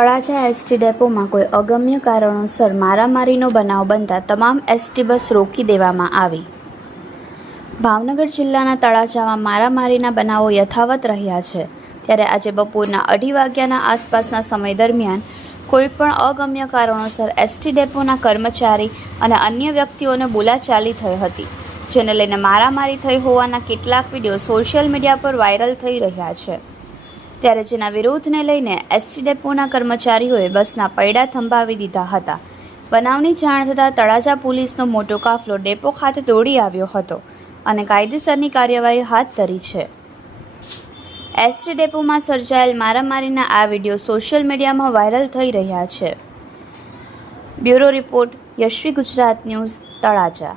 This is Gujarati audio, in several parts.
તળાજા એસટી ડેપોમાં કોઈ અગમ્ય કારણોસર મારામારીનો બનાવ બનતા તમામ એસટી બસ રોકી દેવામાં આવી. ભાવનગર જિલ્લાના તળાજામાં મારામારીના બનાવો યથાવત રહ્યા છે. ત્યારે આજે બપોરના અઢી વાગ્યાના આસપાસના સમય દરમિયાન કોઈપણ અગમ્ય કારણોસર એસટી ડેપોના કર્મચારી અને અન્ય વ્યક્તિઓને બોલાચાલી થઈ હતી, જેને લઈને મારામારી થઈ હોવાના કેટલાક વીડિયો સોશિયલ મીડિયા પર વાયરલ થઈ રહ્યા છે. ત્યારે જેના વિરોધને લઈને એસટી ડેપોના કર્મચારીઓએ બસના પૈડા થંભાવી દીધા હતા. બનાવની જાણ થતાં તળાજા પોલીસનો મોટો કાફલો ડેપો ખાતે દોડી આવ્યો હતો અને કાયદેસરની કાર્યવાહી હાથ ધરી છે. એસટી ડેપોમાં સર્જાયેલ મારામારીના આ વીડિયો સોશિયલ મીડિયામાં વાયરલ થઈ રહ્યા છે. Bureau report, Yashvi Gujarat news, Talaja.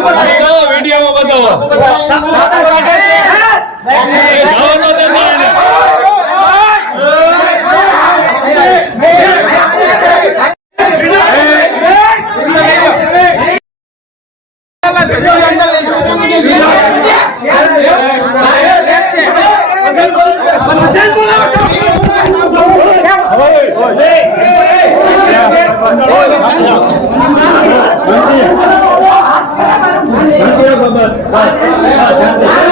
બતાવો વિડીયોમાં બતાવો 我我要减肥